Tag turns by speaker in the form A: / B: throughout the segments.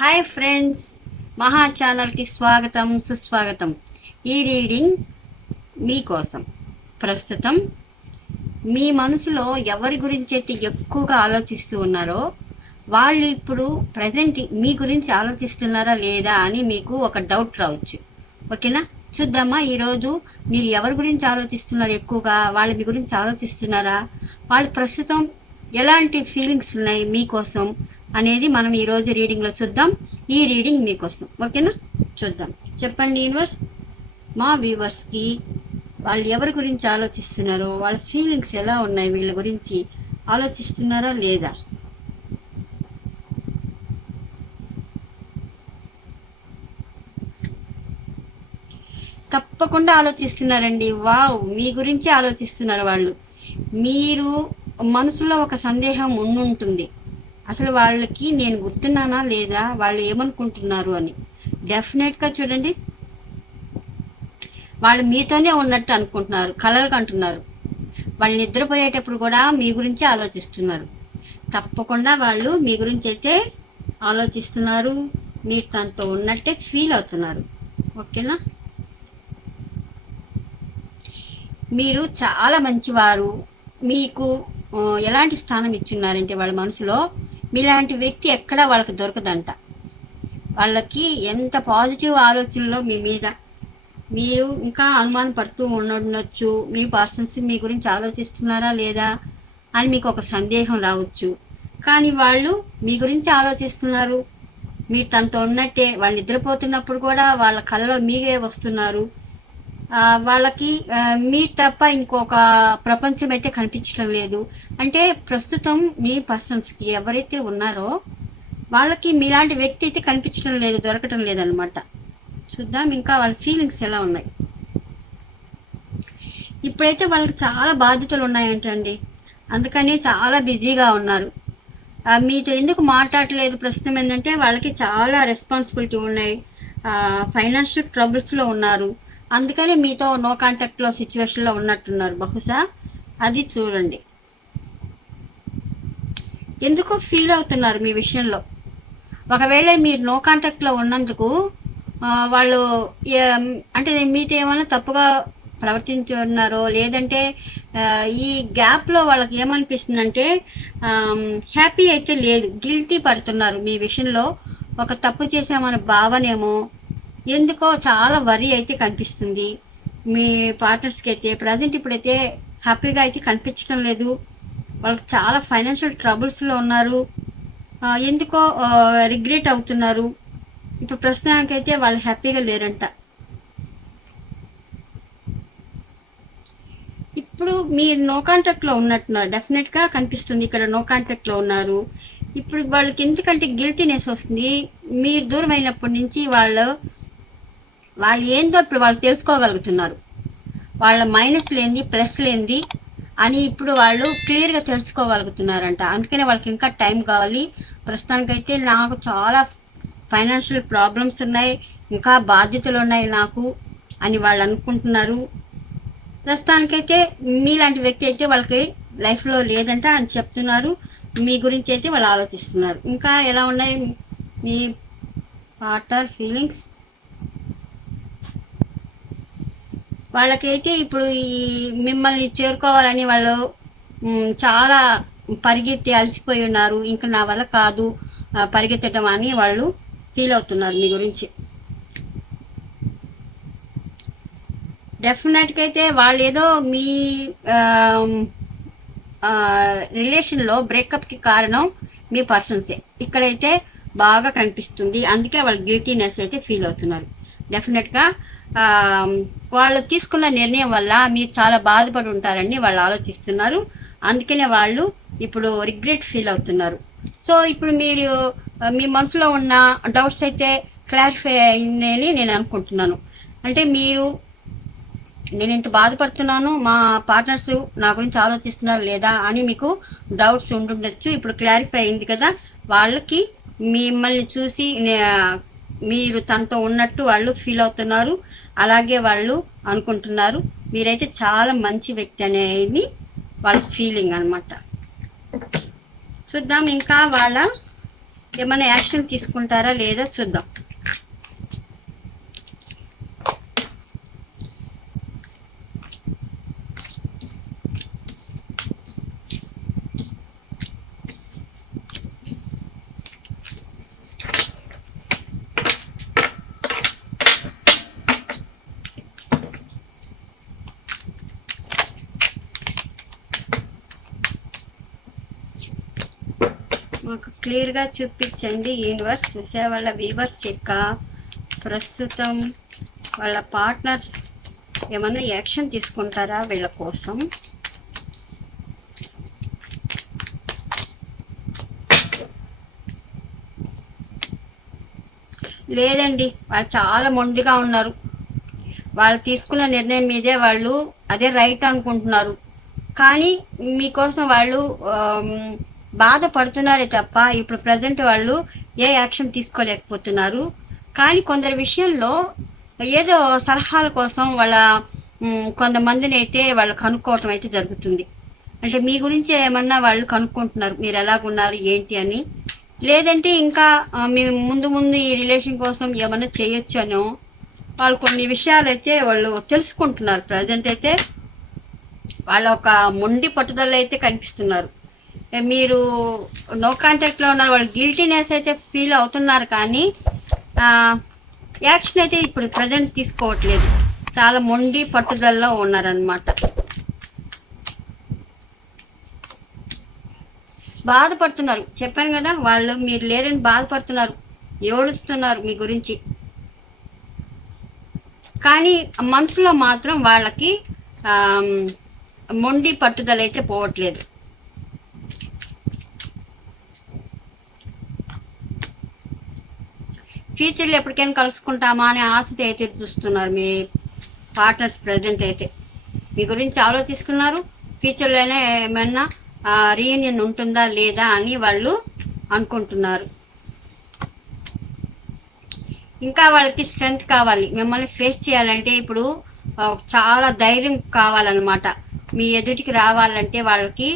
A: Hi friends మహా ఛానల్కి స్వాగతం సుస్వాగతం. ఈ రీడింగ్ మీకోసం ప్రస్తుతం మీ మనసులో ఎవరి గురించి అయితే ఎక్కువగా ఆలోచిస్తూ ఉన్నారో వాళ్ళు ఇప్పుడు ప్రజెంట్ మీ గురించి ఆలోచిస్తున్నారా లేదా అని మీకు ఒక డౌట్ రావచ్చు. ఓకేనా? చూద్దామా ఈరోజు మీరు ఎవరి గురించి ఆలోచిస్తున్నారు ఎక్కువగా? వాళ్ళు మీ గురించి ఆలోచిస్తున్నారా? వాళ్ళు ప్రస్తుతం ఎలాంటి ఫీలింగ్స్ ఉన్నాయి మీకోసం అనేది మనం ఈరోజు రీడింగ్లో చూద్దాం. ఈ రీడింగ్ మీకోసం. ఓకేనా? చూద్దాం. చెప్పండి యూనివర్స్ మా వ్యూవర్స్కి వాళ్ళు ఎవరి గురించి ఆలోచిస్తున్నారో వాళ్ళ ఫీలింగ్స్ ఎలా ఉన్నాయి వీళ్ళ గురించి ఆలోచిస్తున్నారా లేదా? తప్పకుండా ఆలోచిస్తున్నారండి. వావ్ మీ గురించి ఆలోచిస్తున్నారు వాళ్ళు. మీరు మనసులో ఒక సందేహం ఉండుంటుంది. అసలు వాళ్ళకి నేను గుర్తున్నానా లేదా? వాళ్ళు ఏమనుకుంటున్నారు అని. డెఫినెట్గా చూడండి. వాళ్ళు మీతోనే ఉన్నట్టు అనుకుంటున్నారు. కలలు అంటున్నారు. వాళ్ళు నిద్రపోయేటప్పుడు కూడా మీ గురించి ఆలోచిస్తున్నారు. తప్పకుండా వాళ్ళు మీ గురించి అయితే ఆలోచిస్తున్నారు. మీరు తనతో ఉన్నట్టే ఫీల్ అవుతున్నారు. ఓకేనా? మీరు చాలా మంచివారు. మీకు ఎలాంటి స్థానం ఇచ్చున్నారంటే వాళ్ళ మనసులో మీలాంటి వ్యక్తి ఎక్కడా వాళ్ళకి దొరకదంట. వాళ్ళకి ఎంత పాజిటివ్ ఆలోచనలో మీ మీద మీరు ఇంకా అనుమానం పడుతూ ఉండొచ్చు. మీ పర్సన్స్ మీ గురించి ఆలోచిస్తున్నారా లేదా అని మీకు ఒక సందేహం రావచ్చు. కానీ వాళ్ళు మీ గురించి ఆలోచిస్తున్నారు. మీరు తనతో ఉన్నట్టే వాళ్ళు నిద్రపోతున్నప్పుడు కూడా వాళ్ళ కళ్ళలో మీరే వస్తున్నారు. వాళ్ళకి మీరు తప్ప ఇంకొక ప్రపంచం అయితే కనిపించడం లేదు. అంటే ప్రస్తుతం మీ పర్సన్స్కి ఎవరైతే ఉన్నారో వాళ్ళకి మీలాంటి వ్యక్తి అయితే కనిపించడం లేదు దొరకటం లేదనమాట చూద్దాం ఇంకా వాళ్ళ ఫీలింగ్స్ ఎలా ఉన్నాయి. ఇప్పుడైతే వాళ్ళకి చాలా బాధ్యతలు ఉన్నాయంటండి. అందుకనే చాలా బిజీగా ఉన్నారు. మీతో ఎందుకు మాట్లాడలేదు? ప్రస్తుతం ఏంటంటే వాళ్ళకి చాలా రెస్పాన్సిబిలిటీ ఉన్నాయి. ఫైనాన్షియల్ ట్రబుల్స్లో ఉన్నారు. అందుకనే మీతో నో కాంటాక్ట్లో సిచ్యువేషన్లో ఉన్నట్టున్నారు. బహుశా అది చూడండి. ఎందుకు ఫీల్ అవుతున్నారు మీ విషయంలో? ఒకవేళ మీరు నో కాంటాక్ట్లో ఉన్నందుకు వాళ్ళు అంటే మీతో ఏమైనా తప్పుగా ప్రవర్తించున్నారో లేదంటే ఈ గ్యాప్లో వాళ్ళకి ఏమనిపిస్తుందంటే హ్యాపీ అయితే లేదు గిల్టీ పడుతున్నారు. మీ విషయంలో ఒక తప్పు చేసామన్న భావనేమో ఎందుకో చాలా వరి అయితే కనిపిస్తుంది. మీ పార్ట్నర్స్కి అయితే ప్రజెంట్ ఇప్పుడైతే హ్యాపీగా అయితే కనిపించడం లేదు. వాళ్ళకి చాలా ఫైనాన్షియల్ ట్రబుల్స్లో ఉన్నారు. ఎందుకో రిగ్రెట్ అవుతున్నారు. ఇప్పుడు ప్రస్తుతానికైతే వాళ్ళు హ్యాపీగా లేరంట. ఇప్పుడు మీరు నో కాంటాక్ట్లో ఉన్నట్టున్నారు. డెఫినెట్గా కనిపిస్తుంది ఇక్కడ నో కాంటాక్ట్లో ఉన్నారు. ఇప్పుడు వాళ్ళకి ఎందుకంటే గిల్టీనెస్ వస్తుంది. మీరు దూరం అయినప్పటి నుంచి వాళ్ళు వాళ్ళు ఏందో ఇప్పుడు వాళ్ళు తెలుసుకోగలుగుతున్నారు. వాళ్ళ మైనస్ లేనిది ప్లస్ లేనిది అని ఇప్పుడు వాళ్ళు క్లియర్గా తెలుసుకోగలుగుతున్నారంట. అందుకనే వాళ్ళకి ఇంకా టైం కావాలి. ప్రస్తుతానికైతే నాకు చాలా ఫైనాన్షియల్ ప్రాబ్లమ్స్ ఉన్నాయి ఇంకా బాధ్యతలు ఉన్నాయి నాకు అని వాళ్ళు అనుకుంటున్నారు. ప్రస్తుతానికైతే మీలాంటి వ్యక్తి అయితే వాళ్ళకి లైఫ్లో లేదంట అని చెప్తున్నారు. మీ గురించి అయితే వాళ్ళు ఆలోచిస్తున్నారు. ఇంకా ఎలా ఉన్నాయి మీ పార్టర్ ఫీలింగ్స్? వాళ్ళకైతే ఇప్పుడు ఈ మిమ్మల్ని చేరుకోవాలని వాళ్ళు చాలా పరిగెత్తి అలసిపోయి ఉన్నారు. ఇంకా నా వల్ల కాదు పరిగెత్తడం అని వాళ్ళు ఫీల్ అవుతున్నారు మీ గురించి. డెఫినెట్గా అయితే వాళ్ళు ఏదో మీ రిలేషన్లో బ్రేకప్కి కారణం మీ పర్సన్సే. ఇక్కడైతే బాగా కనిపిస్తుంది. అందుకే వాళ్ళు గిల్టీనెస్ అయితే ఫీల్ అవుతున్నారు. డెఫినెట్గా వాళ్ళు తీసుకున్న నిర్ణయం వల్ల మీరు చాలా బాధపడి ఉంటారని వాళ్ళు ఆలోచిస్తున్నారు. అందుకనే వాళ్ళు ఇప్పుడు రిగ్రెట్ ఫీల్ అవుతున్నారు. సో ఇప్పుడు మీరు మీ మనసులో ఉన్న డౌట్స్ అయితే క్లారిఫై అయిందని నేను అనుకుంటున్నాను. అంటే మీరు నేను ఇంత బాధపడుతున్నాను మా పార్ట్నర్స్ నా గురించి ఆలోచిస్తున్నారు లేదా అని మీకు డౌట్స్ ఉండుండొచ్చు ఇప్పుడు క్లారిఫై అయింది కదా వాళ్ళకి మిమ్మల్ని చూసి నే- మీరు తనతో ఉన్నట్టు వాళ్ళు ఫీల్ అవుతున్నారు. అలాగే వాళ్ళు అనుకుంటున్నారు. మీరైతే చాలా మంచి వ్యక్తి అనేది వాళ్ళ ఫీలింగ్ అన్నమాట. చూద్దాం ఇంకా వాళ్ళ ఏమైనా యాక్షన్ తీసుకుంటారా లేదా చూద్దాం మాకు క్లియర్గా చూపించండి. యూనివర్స్ చూసే వాళ్ళ వీవర్స్ యొక్క ప్రస్తుతం వాళ్ళ పార్ట్నర్స్ ఏమైనా యాక్షన్ తీసుకుంటారా వీళ్ళ కోసం? లేదండి. వాళ్ళు చాలా మొండిగా ఉన్నారు. వాళ్ళు తీసుకున్న నిర్ణయం మీదే వాళ్ళు అదే రైట్ అనుకుంటున్నారు. కానీ మీకోసం వాళ్ళు బాధపడుతున్నారే తప్ప ఇప్పుడు ప్రజెంట్ వాళ్ళు ఏ యాక్షన్ తీసుకోలేకపోతున్నారు. కానీ కొందరి విషయంలో ఏదో సలహాల కోసం వాళ్ళ కొంతమందిని అయితే వాళ్ళు కనుక్కోవటం అయితే జరుగుతుంది. అంటే మీ గురించి ఏమన్నా వాళ్ళు కనుక్కుంటున్నారు మీరు ఎలాగున్నారు ఏంటి అని. లేదంటే ఇంకా మీ ముందు ముందు ఈ రిలేషన్ కోసం ఏమన్నా చేయొచ్చనో వాళ్ళు కొన్ని విషయాలు అయితే వాళ్ళు తెలుసుకుంటున్నారు. ప్రజెంట్ అయితే వాళ్ళ ఒక మొండి పట్టుదల అయితే కనిపిస్తున్నారు. మీరు నో కాంటాక్ట్లో ఉన్నారు వాళ్ళు గిల్టీనెస్ అయితే ఫీల్ అవుతున్నారు కానీ యాక్షన్ అయితే ఇప్పుడు ప్రజెంట్ తీసుకోవట్లేదు. చాలా మొండి పట్టుదలలో ఉన్నారనమాట బాధపడుతున్నారు. చెప్పాను కదా వాళ్ళు మీరు లేరని బాధపడుతున్నారు. ఏడుస్తున్నారు మీ గురించి. కానీ మనసులో మాత్రం వాళ్ళకి మొండి పట్టుదల అయితే పోవట్లేదు. ఫ్యూచర్లో ఎప్పటికైనా కలుసుకుంటామా అనే ఆశతో అయితే చూస్తున్నారు మీ పార్ట్నర్స్ ప్రజెంట్ అయితే. మీ గురించి ఆలోచిస్తున్నారు? ఫ్యూచర్లోనే ఏమన్నా రీయూనియన్ ఉంటుందా లేదా అని వాళ్ళు అనుకుంటున్నారు. ఇంకా వాళ్ళకి స్ట్రెంగ్త్ కావాలి. మిమ్మల్ని ఫేస్ చేయాలంటే ఇప్పుడు చాలా ధైర్యం కావాలన్నమాట. మీ ఎదుటికి రావాలంటే వాళ్ళకి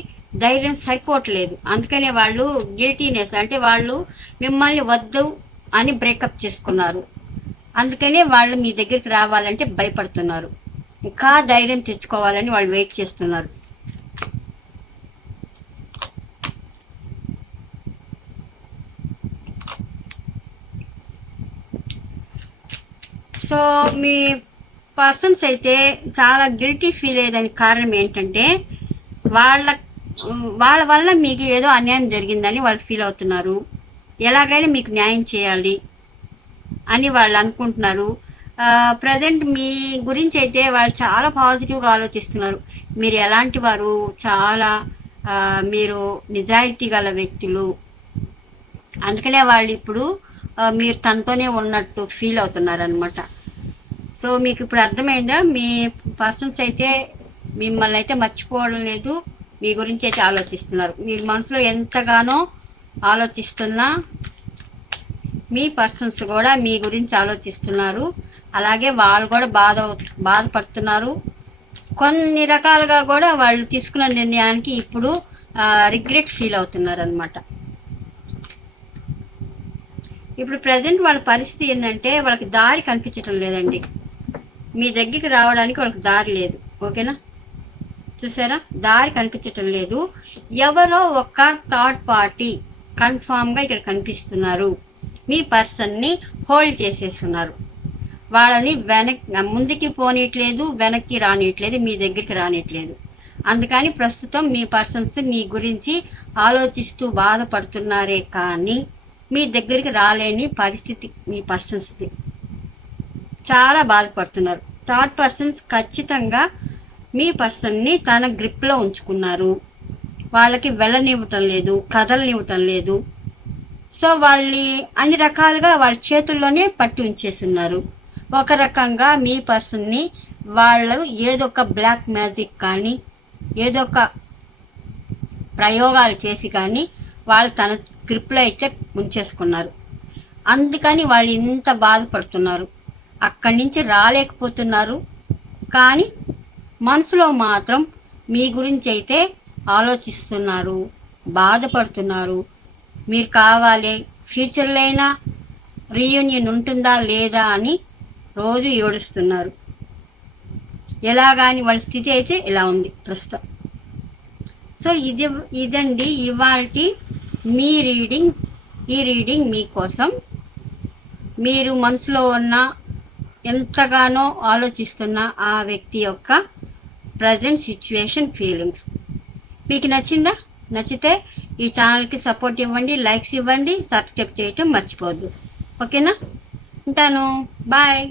A: ధైర్యం సరిపోవట్లేదు. అందుకనే వాళ్ళు గిల్టీనెస్ అంటే వాళ్ళు మిమ్మల్ని వద్దు అని బ్రేకప్ చేసుకున్నారు. అందుకనే వాళ్ళు మీ దగ్గరికి రావాలంటే భయపడుతున్నారు. ఇంకా ధైర్యం తెచ్చుకోవాలని వాళ్ళు వెయిట్ చేస్తున్నారు. సో మీ పర్సన్స్ అయితే చాలా గిల్టీ ఫీల్ అయ్యేదానికి కారణం ఏంటంటే వాళ్ళ వాళ్ళ వల్ల మీకు ఏదో అన్యాయం జరిగిందని వాళ్ళు ఫీల్ అవుతున్నారు. ఎలాగైనా మీకు న్యాయం చేయాలి అని వాళ్ళు అనుకుంటున్నారు. ప్రజెంట్ మీ గురించి అయితే వాళ్ళు చాలా పాజిటివ్గా ఆలోచిస్తున్నారు. మీరు ఎలాంటి వారు? చాలా మీరు నిజాయితీ గల వ్యక్తులు. అందుకనే వాళ్ళు ఇప్పుడు మీరు తనతోనే ఉన్నట్టు ఫీల్ అవుతున్నారు అనమాట సో మీకు ఇప్పుడు అర్థమైందా? మీ పర్సన్స్ అయితే మిమ్మల్ని అయితే మర్చిపోవడం లేదు. మీ గురించి అయితే ఆలోచిస్తున్నారు. మీ మనసులో ఎంతగానో ఆలోచిస్తున్నా. మీ పర్సన్స్ కూడా మీ గురించి ఆలోచిస్తున్నారు. అలాగే వాళ్ళు కూడా బాధ బాధపడుతున్నారు. కొన్ని రకాలుగా కూడా వాళ్ళు తీసుకున్న నిర్ణయానికి ఇప్పుడు రిగ్రెట్ ఫీల్ అవుతున్నారు అనమాట ఇప్పుడు ప్రజెంట్ వాళ్ళ పరిస్థితి ఏంటంటే వాళ్ళకి దారి కనిపించటం లేదండి. మీ దగ్గరికి రావడానికి వాళ్ళకి దారి లేదు. ఓకేనా? చూసారా? దారి కనిపించటం లేదు. ఎవరో ఒక థర్డ్ పార్టీ కన్ఫామ్గా ఇక్కడ కనిపిస్తున్నారు. మీ పర్సన్ని హోల్డ్ చేసేస్తున్నారు. వాళ్ళని వెనక్ ముందుకి పోనీయట్లేదు వెనక్కి రానియట్లేదు మీ దగ్గరికి రానియట్లేదు. అందుకని ప్రస్తుతం మీ పర్సన్స్ మీ గురించి ఆలోచిస్తూ బాధపడుతున్నారే కానీ మీ దగ్గరికి రాలేని పరిస్థితి మీ పర్సన్స్ది. చాలా బాధపడుతున్నారు. థర్డ్ పర్సన్స్ ఖచ్చితంగా మీ పర్సన్ని తన గ్రిప్లో ఉంచుకున్నారు. వాళ్ళకి వెళ్ళనివ్వటం లేదు కదలనివ్వటం లేదు. సో వాళ్ళని అన్ని రకాలుగా వాళ్ళ చేతుల్లోనే పట్టి ఉంచేస్తున్నారు ఒక రకంగా మీ పర్సన్ని వాళ్ళు ఏదో ఒక బ్లాక్ మ్యాజిక్ కానీ ఏదో ఒక ప్రయోగాలు చేసి కానీ వాళ్ళు తన గ్రిప్లో అయితే ఉంచేసుకున్నారు అందుకని వాళ్ళు ఇంత బాధపడుతున్నారు. అక్కడి నుంచి రాలేకపోతున్నారు. కానీ మనసులో మాత్రం మీ గురించి అయితే ఆలోచిస్తున్నారు బాధపడుతున్నారు. మీరు కావాలి ఫ్యూచర్లో అయినా రీయూనియన్ ఉంటుందా లేదా అని రోజు ఏడుస్తున్నారు. ఎలాగాని వాళ్ళ స్థితి అయితే ఇలా ఉంది ప్రస్తుతం. సో ఇది ఇదండి ఇవాల్టి మీ రీడింగ్. ఈ రీడింగ్ మీకోసం మీరు మనసులో ఉన్న ఎంతగానో ఆలోచిస్తున్న ఆ వ్యక్తి యొక్క ప్రజెంట్ సిచ్యువేషన్ ఫీలింగ్స్. మీకు నచ్చిందా? నచ్చితే ఈ ఛానల్కి సపోర్ట్ ఇవ్వండి లైక్స్ ఇవ్వండి సబ్స్క్రైబ్ చేయటం మర్చిపోవద్దు. ఓకేనా? ఉంటాను. బాయ్.